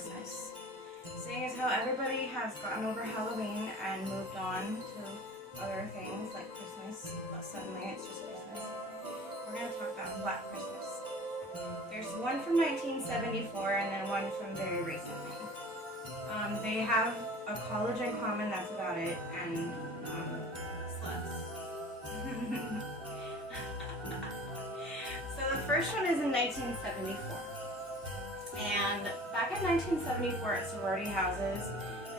Christmas. Seeing as how everybody has gotten over Halloween and moved on to other things like Christmas, but suddenly it's just Christmas, we're going to talk about Black Christmas. There's one from 1974 and then one from very recently. They have a college in common, that's about it, and sluts. So the first one is in 1974. And back in 1974 at sorority houses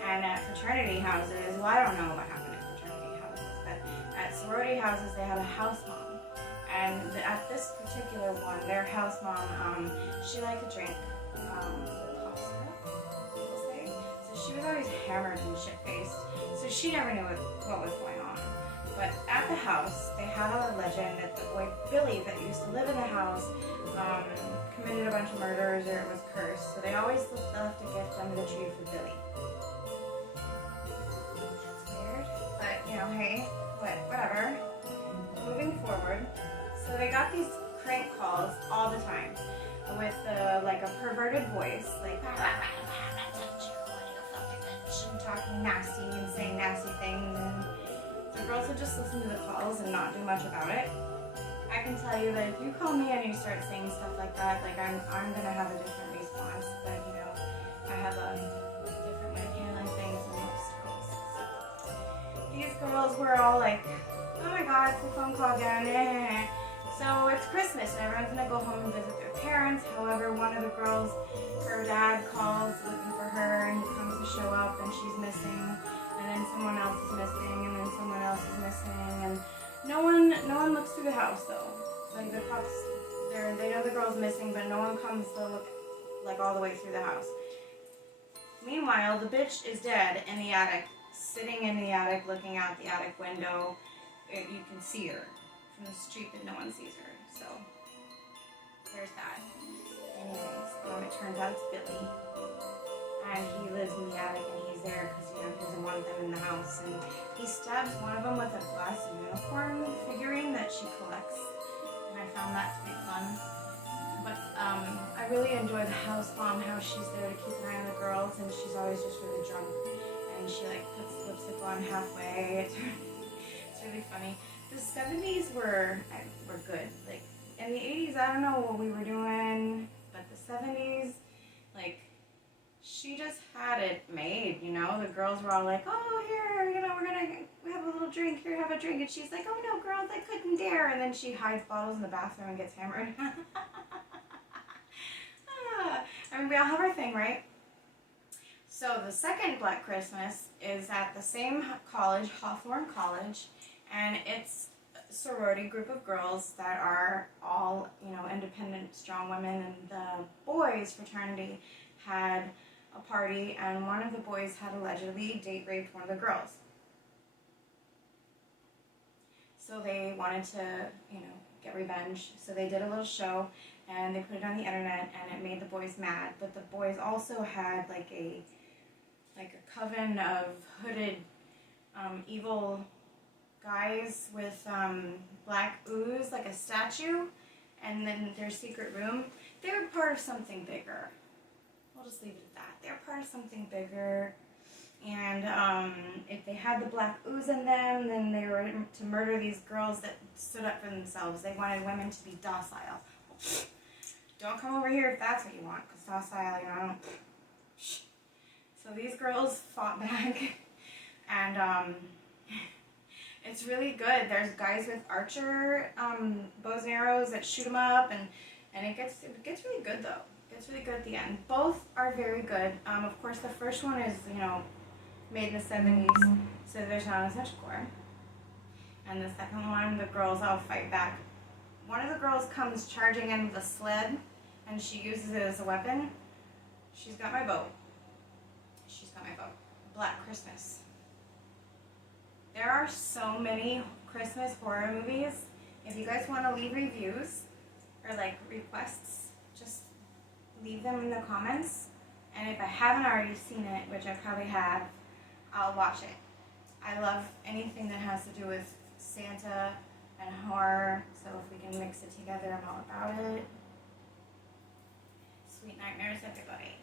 and at fraternity houses, well, I don't know what happened at fraternity houses, but at sorority houses they had a house mom. And at this particular one, their house mom, she liked to drink cough syrup, people say. So she was always hammered and shit-faced, so she never knew what was going on. But at the house, they had a legend that the boy Billy that used to live in the house committed a bunch of murders or it was cursed. So they always left a gift under the tree for Billy. That's weird, but you know, hey, whatever. Moving forward, so they got these crank calls all the time with like a perverted voice, like and talking nasty and saying nasty things, and the girls would just listen to the calls and not do much about it. I can tell you that if you call me and you start saying stuff like that, like I'm gonna have a different response, but you know, I have a different way of handling things than most girls. So these girls were all like, oh my god, it's a phone call again. So it's Christmas and everyone's gonna go home and visit their parents. However, one of the girls, her dad calls looking for her and he comes to show up and she's missing, and then someone else is missing, and then someone else is missing, and no one looks through the house though. Like the cops, they know the girl's missing, but no one comes to look like all the way through the house. Meanwhile, the bitch is dead in the attic, sitting in the attic, looking out the attic window. You can see her from the street, but no one sees her. So there's that. Anyways, it turns out it's Billy, and he lives in the attic, and he's there because he doesn't want them in the house. And he stabs one of them with a glass unicorn figurine that she collects, and I found that to be fun. But I really enjoy the house mom, how she's there to keep an eye on the girls, and she's always just really drunk, and she like puts lipstick on halfway. It's really funny. The 70s were good. Like in the 80s, I don't know what we were doing, but the 70s, like, she just had it made, you know? The girls were all like, oh, here, you know, we have a little drink, here, have a drink. And she's like, oh, no, girls, I couldn't dare. And then she hides bottles in the bathroom and gets hammered. I mean, we all have our thing, right? So the second Black Christmas is at the same college, Hawthorne College, and it's a sorority group of girls that are all, you know, independent, strong women, and the boys' fraternity had a party, and one of the boys had allegedly date raped one of the girls. So they wanted to, you know, get revenge. So they did a little show, and they put it on the internet, and it made the boys mad. But the boys also had like a coven of hooded, evil guys with black ooze, like a statue, and then their secret room. They were part of something bigger. We'll just leave it at that. They're part of something bigger, and if they had the black ooze in them, then they were to murder these girls that stood up for themselves. They wanted women to be docile. Don't come over here if that's what you want, because docile, you know, I don't. So these girls fought back, and it's really good. There's guys with archer bows and arrows that shoot them up, and it gets really good though. It's really good at the end. Both are very good. Of course, the first one is, you know, made in the 70s, so there's not as much gore. And the second one, the girls all fight back. One of the girls comes charging in with a sled, and she uses it as a weapon. She's got my vote. She's got my vote. Black Christmas. There are so many Christmas horror movies. If you guys want to leave reviews or like requests, just leave them in the comments. And if I haven't already seen it, which I probably have, I'll watch it. I love anything that has to do with Santa and horror, so if we can mix it together, I'm all about it. Sweet nightmares, everybody.